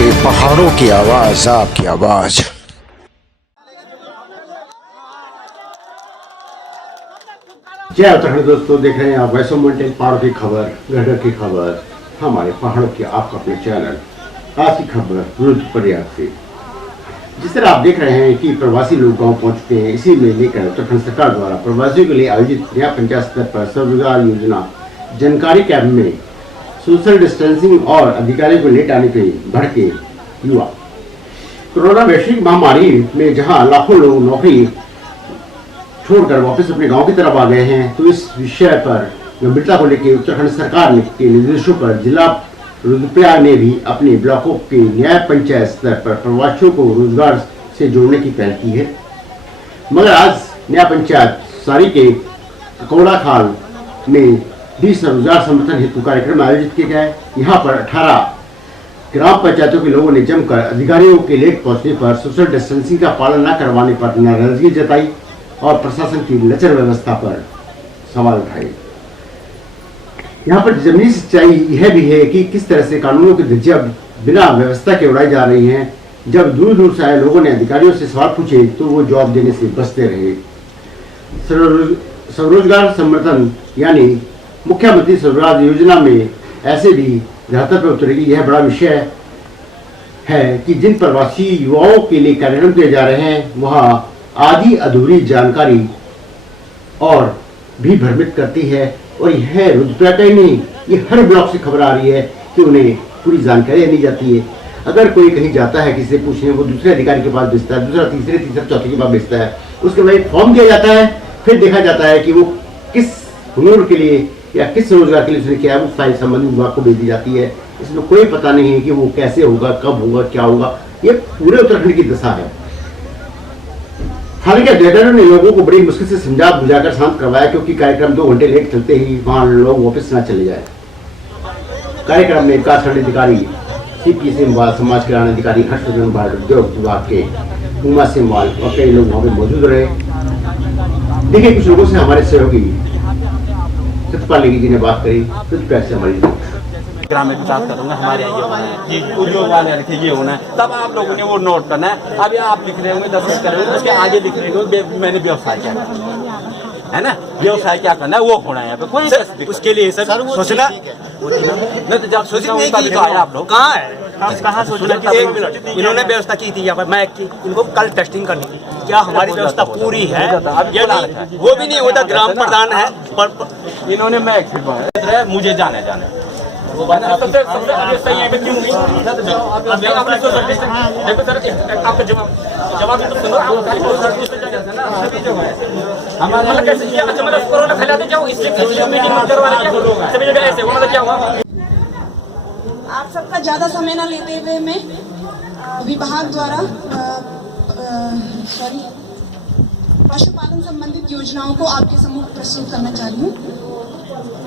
के पहाड़ों की आवाज, आपकी आवाज। जय उत्तराखंड दोस्तों, देख रहे हैं आप वैष्णो माउंटेन पहाड़ों की खबर, घर की खबर, हमारे पहाड़ों की आपका अपने चैनल आज की खबर रुद्रप्रयाग से। जिस तरह आप देख रहे हैं कि प्रवासी लोग गांव पहुंच चुके हैं, इसी में लेकर उत्तराखंड सरकार द्वारा प्रवासियों के लिए आयोजित नया पंचायत स्तर पर स्वरोजगार योजना जानकारी कैंप में सोशल डिस्टेंसिंग और अधिकारियों को लेट आने के भड़के युवा। कोरोना वैश्विक महामारी में जहां लाखों लोग नौकरी छोड़कर वापस अपने गांव की तरफ आ गए हैं, तो इस विषय पर गंभीरता को लेकर उत्तराखंड सरकार के निर्देशों पर जिला रुद्रप्रयाग ने भी अपने ब्लॉकों के न्याय पंचायत स्तर पर प्रवासियों को रोजगार से जोड़ने की पहल की है। मगर आज न्याय पंचायत सारी के ककोड़ा खाल में भी स्वरोजगार समर्थन हेतु कार्यक्रम आयोजित किया गया है। यहाँ पर 18 ग्राम पंचायतों के लोगों ने जमकर अधिकारियों के लेट पहुंचने पर सोशल डिस्टेंसिंग का पालन न करवाने पर नाराजगी जताई और प्रशासन की लचर व्यवस्था पर सवाल उठाए। यहाँ पर जमीनी सच्चाई यह भी है कि किस तरह से कानूनों की धज्जियां बिना व्यवस्था के उड़ाई जा रही हैं। जब दूर दूर से आए लोगों ने अधिकारियों से सवाल पूछे तो वो जवाब देने से बचते रहे। स्वरोजगार समर्थन यानी मुख्यमंत्री स्वरोजगार योजना में ऐसे भी धरातल पर उतरेगी। यह बड़ा विषय है कि जिन प्रवासी युवाओं के लिए कार्यक्रम किए जा रहे हैं, वहाँ आधी अधूरी जानकारी और भी भ्रमित करती है। और यह रुद्रप्रयाग ही नहीं, ये हर ब्लॉक से खबर आ रही है कि उन्हें पूरी जानकारी नहीं जाती है। अगर कोई कहीं जाता है, किसी से पूछने, वो दूसरे अधिकारी के पास भेजता है, दूसरा तीसरे चौथे के पास भेजता है, उसके बाद फॉर्म दिया जाता है, फिर देखा जाता है कि वो किस हुनर के लिए या किस रोजगार के लिए उसने किया है, वो फाइल संबंधित विभाग को भेज दी जाती है। इसमें कोई पता नहीं है कि वो कैसे होगा, कब होगा, क्या होगा। ये पूरे उत्तराखंड की दशा है। हालांकि अधिकारियों ने लोगों को बड़ी मुश्किल से समझा बुझाकर शांत करवाया, क्योंकि कार्यक्रम 2 घंटे लेट चलते ही वहां लोग वापस न चले जाए। कार्यक्रम में विकासखंड अधिकारी CP सिंहवाल, समाज कल्याण अधिकारी हर्षवर्धन भाट, उद्योग विभाग के उमा सिंहवाल और कई लोग वहां पर मौजूद रहे। देखिए कुछ लोगों से हमारे सहयोगी सतपाल नेगी जी ने बात करी। रुद्रप्रयाग से हमारी ग्रामीण विकास करूंगा, हमारे यहाँ ये होना है, उद्योग वाले लिखे ये होना है, तब आप लोगों ने वो नोट करना है। अभी आप लिख रहे होंगे 10 करोड़, उसके आगे लिख रहे होंगे मैंने व्यवसाय क्या है ना, व्यवसाय क्या करना है वो होना है। यहाँ पे कोई उसके लिए सर सोचना नहीं, तो जब सोचना आप लोग कहाँ है, कहाँ सोचना। इन्होंने व्यवस्था की थी यहाँ पर मैक की, इनको कल टेस्टिंग करनी थी। क्या हमारी व्यवस्था पूरी है? वो भी नहीं होता, ग्राम प्रधान है पर इन्होंने मैक मुझे जाने वो बात सबसे सही है। क्यों नहीं आपने तो देखो सर, आपका जवाब तो सुनो। हमारा मतलब कैसे ये मतलब कोरोना फैलाते क्या, इससे मीटिंग करवाने क्या सभी जगह ऐसे वो मतलब क्या हुआ। आप सबका ज्यादा समय न लेते हुए मैं विभाग द्वारा पशुपालन संबंधित योजनाओं को आपके सम्मुख प्रस्तुत करना चाह रही हूँ।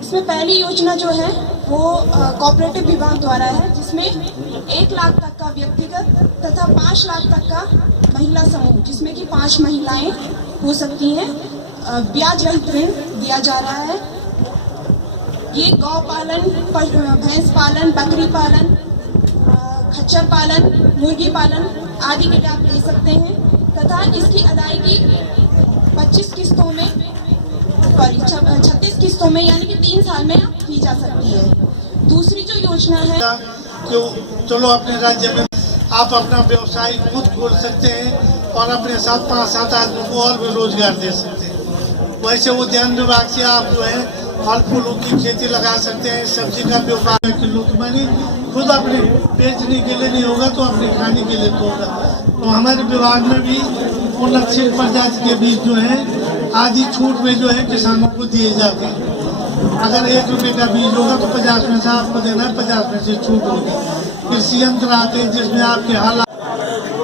इसमें पहली योजना जो है वो कोऑपरेटिव विभाग द्वारा है, जिसमें 1 लाख तक का व्यक्तिगत तथा 5 लाख तक का महिला समूह, जिसमें कि 5 महिलाएं हो सकती हैं, ब्याज रहित ऋण दिया जा रहा है। ये गौ पालन, भैंस पालन, बकरी पालन, खच्चर पालन, मुर्गी पालन आदि के लिए आप ले सकते हैं तथा इसकी अदायगी 25 किस्तों में 36 किस्तों में यानी कि 3 साल में की जा सकती है। दूसरी जो योजना है, जो चलो अपने राज्य में आप अपना व्यवसाय खुद खोल सकते हैं और अपने साथ 5-7 आदमी को और भी रोजगार दे सकते हैं। वैसे उद्यान विभाग से आप जो है फल फूलों की खेती लगा सकते हैं, सब्जी का व्यापार किलो की मानी खुद अपने बेचने के लिए नहीं होगा तो अपने खाने के लिए तो होगा। तो हमारे विभाग में भी उन्नतशील प्रजाति के बीज जो है आधी छूट में जो है किसानों को दिए जाते हैं। अगर 1 रुपये का बीज होगा तो 50 में से आपको देना है, 50 में से छूट होगी। कृषि यंत्र आते हैं जिसमें आपके हालात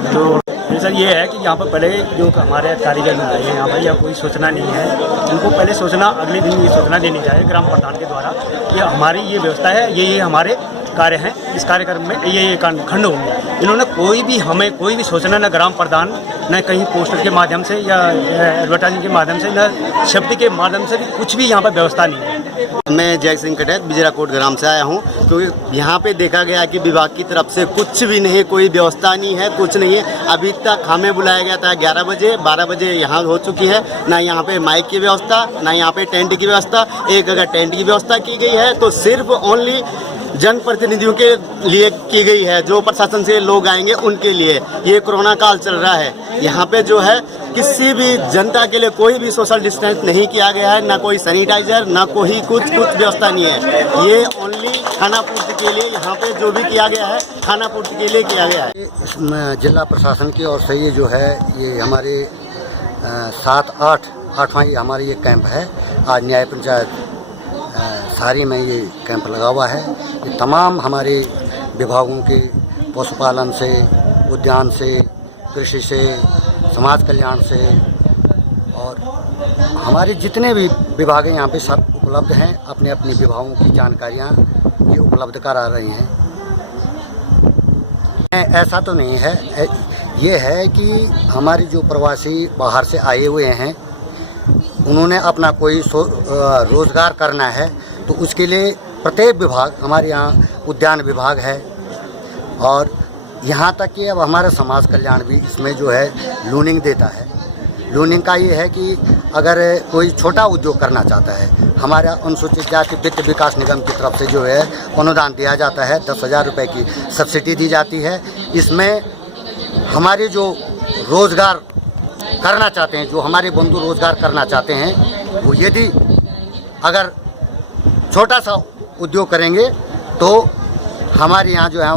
तो सर ये है कि यहाँ पर पहले जो हमारे कारीगर लोग हैं यहाँ पर या कोई सूचना नहीं है, उनको पहले सूचना अगले दिन ये सूचना देनी चाहिए ग्राम प्रधान के द्वारा। ये हमारी ये व्यवस्था है, ये हमारे कार्य हैं, इस कार्यक्रम में ये खंड होंगे। इन्होंने कोई भी हमें कोई भी सूचना न ग्राम प्रधान न कहीं पोस्टर के माध्यम से या एडवर्टाइजिंग के माध्यम से, न शब्द के माध्यम से भी कुछ भी यहाँ पर व्यवस्था नहीं है। मैं जय सिंह कटैत बिजराकोट ग्राम से आया हूँ, क्योंकि यहाँ पे देखा गया कि विभाग की तरफ से कुछ भी नहीं, कोई व्यवस्था नहीं है, कुछ नहीं है। अभी तक हमें बुलाया गया था 11 बजे, 12 बजे यहाँ हो चुकी है, ना यहाँ पे माइक की व्यवस्था, ना यहाँ पे टेंट की व्यवस्था। एक अगर टेंट की व्यवस्था की गई है तो सिर्फ ओनली जनप्रतिनिधियों के लिए की गई है, जो प्रशासन से लोग आएंगे उनके लिए। ये कोरोना काल चल रहा है, यहाँ पे जो है किसी भी जनता के लिए कोई भी सोशल डिस्टेंस नहीं किया गया है, ना कोई सैनिटाइजर, ना कोई कुछ व्यवस्था नहीं है। ये ओनली खाना पूर्ति के लिए यहाँ पे जो भी किया गया है, खाना पूर्ति के लिए किया गया है। इसमें जिला प्रशासन की ओर से ये जो है, ये हमारे 7-8वां ये हमारी ये कैंप है। आज न्याय पंचायत सारी में ये कैंप लगा हुआ है। ये तमाम हमारे विभागों के, पशुपालन से, उद्यान से, कृषि से, समाज कल्याण से, और हमारे जितने भी विभाग हैं यहाँ पे सब उपलब्ध हैं। अपने अपने विभागों की जानकारियाँ ये उपलब्ध करा रहे हैं। ऐसा तो नहीं है, ये है कि हमारे जो प्रवासी बाहर से आए हुए हैं, उन्होंने अपना कोई रोज़गार करना है, तो उसके लिए प्रत्येक विभाग, हमारे यहाँ उद्यान विभाग है, और यहाँ तक कि अब हमारा समाज कल्याण भी इसमें जो है लोनिंग देता है। लोनिंग का ये है कि अगर कोई छोटा उद्योग करना चाहता है, हमारा अनुसूचित जाति वित्त विकास निगम की तरफ से जो है अनुदान दिया जाता है। 10,000 रुपये की सब्सिडी दी जाती है। इसमें हमारे जो रोज़गार करना चाहते हैं, जो हमारे बंधु रोज़गार करना चाहते हैं, वो यदि अगर छोटा सा उद्योग करेंगे तो हमारे यहाँ जो है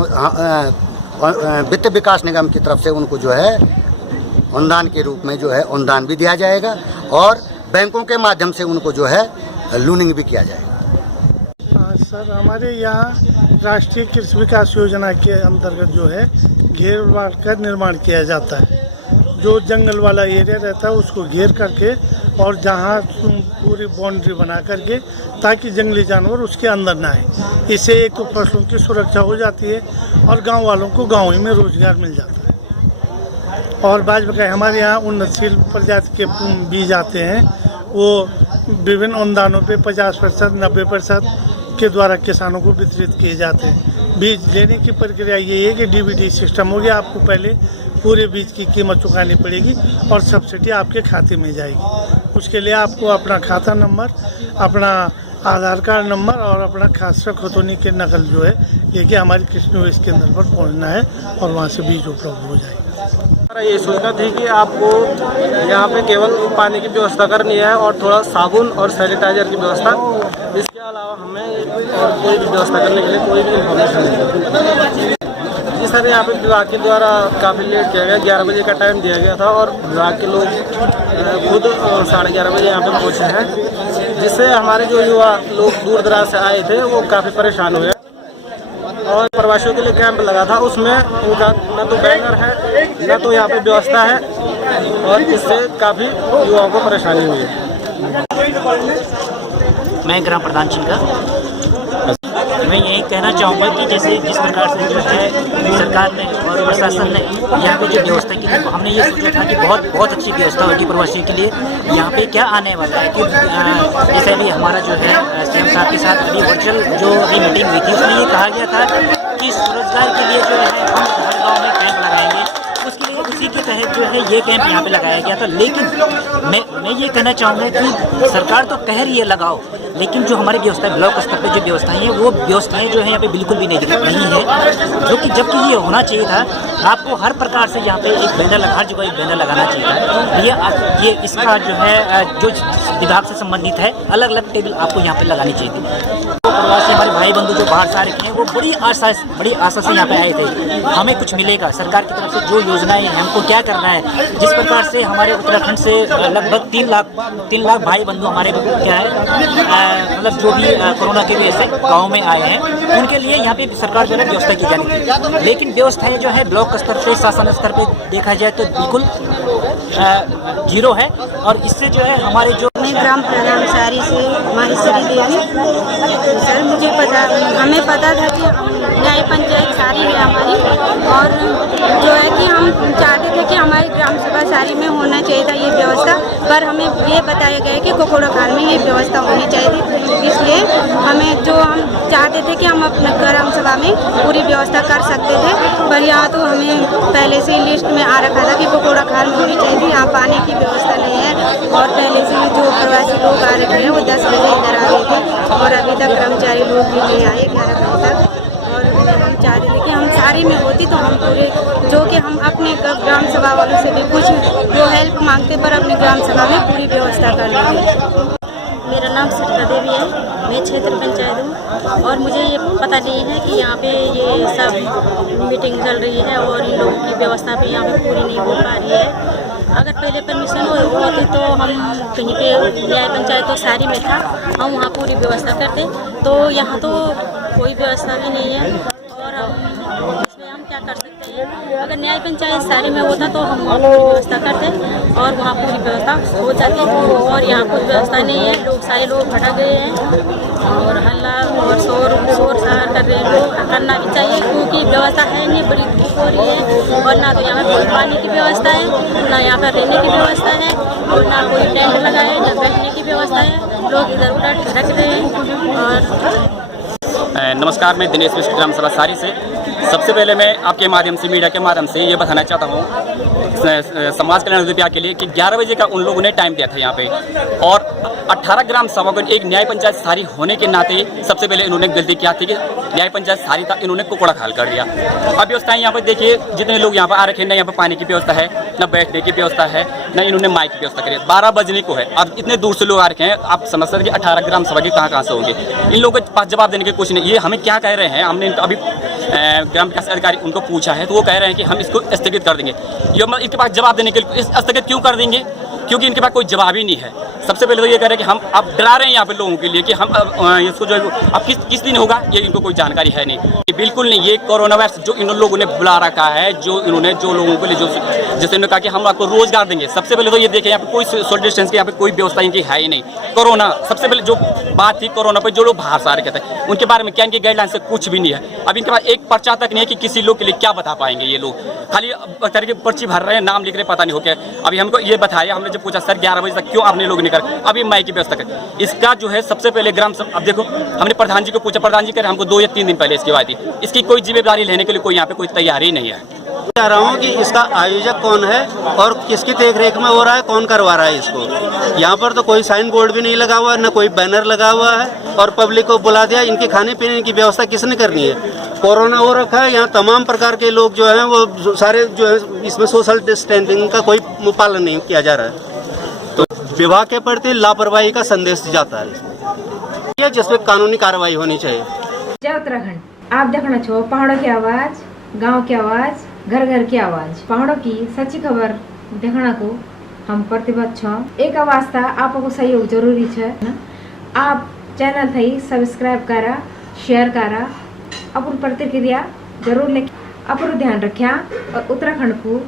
वित्त विकास निगम की तरफ से उनको जो है अनुदान के रूप में जो है अनुदान भी दिया जाएगा, और बैंकों के माध्यम से उनको जो है लोनिंग भी किया जाएगा। हाँ सर, हमारे यहाँ राष्ट्रीय कृषि विकास योजना के अंतर्गत जो है घेरवाल का निर्माण किया जाता है। जो जंगल वाला एरिया रहता है उसको घेर करके, और जहाँ पूरी बाउंड्री बना करके, ताकि जंगली जानवर उसके अंदर ना आए। इससे एक तो फसलों की सुरक्षा हो जाती है, और गांव वालों को गांव ही में रोजगार मिल जाता है। और बाज बकाया हमारे यहाँ उन्नतशील प्रजाति के बीज आते हैं, वो विभिन्न अनुदानों पे 50%, 90% के द्वारा किसानों को वितरित किए जाते हैं। बीज लेने की प्रक्रिया ये है कि डीबीटी सिस्टम हो गया, आपको पहले पूरे बीज की कीमत चुकानी पड़ेगी और सब्सिडी आपके खाते में जाएगी। उसके लिए आपको अपना खाता नंबर, अपना आधार कार्ड नंबर और अपना खासरा खतौनी के नकल जो है ये कि हमारी कृषि निवेश केंद्र पर पहुंचना है, और वहां से बीज उपलब्ध हो जाएगा। ये सोचना थी कि आपको यहाँ पे केवल पानी की व्यवस्था करनी है और थोड़ा साबुन और सैनिटाइजर की व्यवस्था। इसके अलावा हमें और कोई भी व्यवस्था करने के लिए कोई भी इन्फॉर्मेशन नहीं है। जी सर, यहाँ पे विभाग के द्वारा काफ़ी लेट किया गया, 11 बजे का टाइम दिया गया था, और विभाग के लोग खुद 11:30 बजे यहाँ पे पहुँचे हैं, जिससे हमारे जो युवा लोग दूर दराज से आए थे वो काफ़ी परेशान हुए। और प्रवासियों के लिए कैंप लगा था, उसमें उनका न तो बैनर है, न तो यहाँ पे व्यवस्था है, और इससे काफ़ी युवाओं को परेशानी हुई है। मैं ग्राम प्रधान छिंका, मैं यही कहना चाहूँगा कि जैसे जिस प्रकार से जो है सरकार ने और प्रशासन ने यहाँ पे जो व्यवस्था की थी, हमने ये सोचा था कि बहुत अच्छी व्यवस्था होगी प्रवासियों के लिए। यहाँ पे क्या आने वाला है कि जैसे अभी हमारा जो है सीएम साहब के साथ अभी वर्चुअल जो अभी मीटिंग हुई थी, उसमें ये कहा गया था कि स्वरोजगार के लिए जो है हम हर गाँव में कैंप लगाएंगे। उसके लिए उसी के तहत जो है ये कैंप यहाँ पे लगाया गया था। लेकिन मैं ये कहना चाहूँगा कि सरकार तो कह रही है लगाओ, लेकिन जो हमारी व्यवस्था ब्लॉक स्तर पर जो व्यवस्थाएं हैं, वो व्यवस्थाएं जो है यहाँ पे बिल्कुल भी नहीं है, जो कि जबकि ये होना चाहिए था। आपको हर प्रकार से यहाँ पे एक बैनर, हर जगह एक बैनर लगाना चाहिए था। ये इसका जो है जो विभाग से संबंधित है, अलग अलग टेबल आपको यहाँ पे लगानी चाहिए थी। तो प्रवासी हमारे भाई बंधु जो बाहर से आ रहे हैं, वो बड़ी आशा से यहाँ पे आए थे, हमें कुछ मिलेगा सरकार की तरफ से, जो योजनाएं हमको क्या करना है। जिस प्रकार से हमारे उत्तराखंड से लगभग 3 लाख भाई बंधु हमारे क्या है मतलब जो भी कोरोना की वजह से गाँव में आए हैं, उनके लिए यहाँ पे सरकार जो है व्यवस्था की जानी थी। लेकिन व्यवस्थाएं जो है ब्लॉक स्तर पे, शासन स्तर पे देखा जाए तो बिल्कुल जीरो है, और इससे जो है हमारे जो मैं ग्राम प्रधान सारी से माहेश्वरी देवी। सर मुझे हमें पता था कि न्याय पंचायत सारी है हमारी, और जो है कि हम चाहते थे कि हमारी ग्राम सभा सारी में होना चाहिए था ये व्यवस्था, पर हमें ये बताया गया कि कोकोड़ा खाल में ये व्यवस्था होनी चाहिए थी। इसलिए हम चाहते थे कि हम अपने ग्राम सभा में पूरी व्यवस्था कर सकते थे, पर यहाँ तो हमें पहले से लिस्ट में आ रखा था कि कोकोड़ा खाल में होनी चाहिए थी। यहाँ पानी की व्यवस्था नहीं है, और पहले से जो प्रवासी लोग आ रखे हैं वो 10 बजे इधर आ गए थे, और अभी तक कर्मचारी लोग भी नहीं आए 11 बजे तक। और हम चाहते थे कि हम सारी में होती तो हम पूरे जो कि हम अपने ग्राम सभा वालों से भी कुछ जो हेल्प मांगते, पर अपनी ग्राम सभा में पूरी व्यवस्था कर लेते। मेरा नाम सरिता देवी है, मैं क्षेत्र पंचायत हूँ, और मुझे ये पता नहीं है कि यहाँ पे ये सब मीटिंग चल रही है और इन लोगों की व्यवस्था भी यहाँ पे पूरी नहीं हो पा रही है। अगर पहले परमिशन होती तो हम कहीं पे न्याय पंचायत तो सारी में था, हम वहाँ पूरी व्यवस्था करते, तो यहाँ तो कोई व्यवस्था भी नहीं है। और इसमें हम क्या कर सकते हैं, अगर न्याय पंचायत सारी में होता तो हम पूरी व्यवस्था करते और वहाँ पूरी व्यवस्था हो जाती, और यहाँ कोई व्यवस्था नहीं है। सारे लोग भटक गए हैं और हल्ला और शोर शरार कर रहे हैं। लोग करना भी चाहिए, क्योंकि व्यवस्था है नहीं, बड़ी धूप हो रही है, और ना तो यहाँ पर पानी की व्यवस्था है, ना यहाँ पर रहने की व्यवस्था है, और ना कोई टेंट लगा है, ना बैठने की व्यवस्था है। लोग इधर उधर भटक रहे हैं। और नमस्कार, मैं दिनेश मिश्र ग्राम सभा सारी से। सबसे पहले मैं आपके माध्यम से, मीडिया के माध्यम से ये बताना चाहता हूँ समाज कल्याण विभाग के लिए कि 11 बजे का उन लोगों ने टाइम दिया था यहाँ पे, और 18 ग्राम सभा को एक न्याय पंचायत सारी होने के नाते सबसे पहले इन्होंने गलती किया थी कि न्याय पंचायत सारी था इन्होंने कोकोड़ा खाल कर दिया। अब व्यवस्थाएं यहाँ पर देखिए, जितने लोग यहाँ पर आ रखे हैं, न यहाँ पर पानी की व्यवस्था है, न बैठने की व्यवस्था है, न इन्होंने माइक की व्यवस्था करी। 12 बजने को है, अब इतने दूर से लोग आ रखे हैं, आप समझ सकते हैं कि 18 ग्राम सभा के कहाँ से होंगे। इन लोगों के पास जवाब देने की कुछ नहीं। ये हमें क्या कह रहे हैं, हमने अभी ग्राम विकास अधिकारी उनको पूछा है, तो वो कह रहे हैं कि हम इसको स्थगित कर देंगे। ये इनके पास जवाब देने के लिए स्थगित क्यों कर देंगे, क्योंकि इनके पास कोई जवाब ही नहीं है। सबसे पहले तो ये कह रहे हैं कि हम अब डरा रहे हैं यहाँ पे लोगों के लिए कि हम इसको जो अब किस दिन होगा, ये इनको कोई जानकारी है नहीं। ये बिल्कुल नहीं, ये कोरोना वायरस जो इन लोगों ने बुला रखा है, जो इन्होंने जो लोगों के लिए जो जैसे उन्होंने कहा कि हम आपको रोजगार देंगे। सबसे पहले तो ये देखें, यहाँ पे कोई सोशल डिस्टेंस की यहाँ पे कोई व्यवस्था इनकी है ही नहीं। कोरोना सबसे पहले जो बात थी, कोरोना पर जो लोग बाहर से आ रहे थे उनके बारे में क्या इनकी गाइडलाइन से कुछ भी नहीं है। अब इनके पास एक पर्चा तक नहीं है कि किसी लोग के लिए क्या बता पाएंगे। ये लोग खाली तरह की पर्ची भर रहे हैं, नाम लिख रहे, पता नहीं हो क्या। अभी हमको ये बताया, हमने जब पूछा सर 11 बजे तक क्यों आपने लोग नहीं कर, अभी माइक की व्यवस्था कर। इसका जो है सबसे पहले ग्राम अब देखो, हमने प्रधान जी को पूछा, प्रधान जी कह रहे हमको 2 या 3 दिन पहले इसकी बात थी। इसकी कोई जिम्मेदारी लेने के लिए कोई यहाँ पे कोई तैयारी नहीं है। कह रहा हूँ कि इसका आयोजक कौन है और किसकी देखरेख में हो रहा है, कौन करवा रहा है इसको। यहाँ पर तो कोई साइन बोर्ड भी नहीं लगा हुआ है, न कोई बैनर लगा हुआ है, और पब्लिक को बुला दिया। इनके खाने पीने की व्यवस्था किसने करनी है? कोरोना हो रखा है, यहाँ तमाम प्रकार के लोग जो हैं वो सारे जो है, इसमें सोशल डिस्टेंसिंग का कोई पालन नहीं किया जा रहा है। तो विभाग के प्रति लापरवाही का संदेश जाता है, जिसमें कानूनी कार्रवाई होनी चाहिए। जय उत्तराखंड, आप देखना छो पहाड़ों की आवाज, गांव की आवाज, घर घर की आवाज, पहाड़ों की सच्ची खबर देखना को हम प्रतिबद्ध छो। एक आवाज था, आपको सहयोग जरूरी है ना। आप चैनल थी सब्सक्राइब करा, शेयर करा, अपन प्रतिक्रिया जरूर लिख, अपन ध्यान रखा। और उत्तराखंड को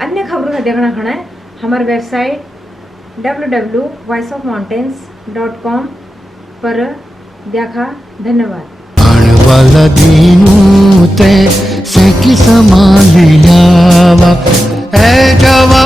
अन्य खबरों का देखना खड़ा हमारे वेबसाइट www.voiceofmountains.com पर देखा। धन्यवाद। वाला दीनू ते से की संभालियावा ए जावा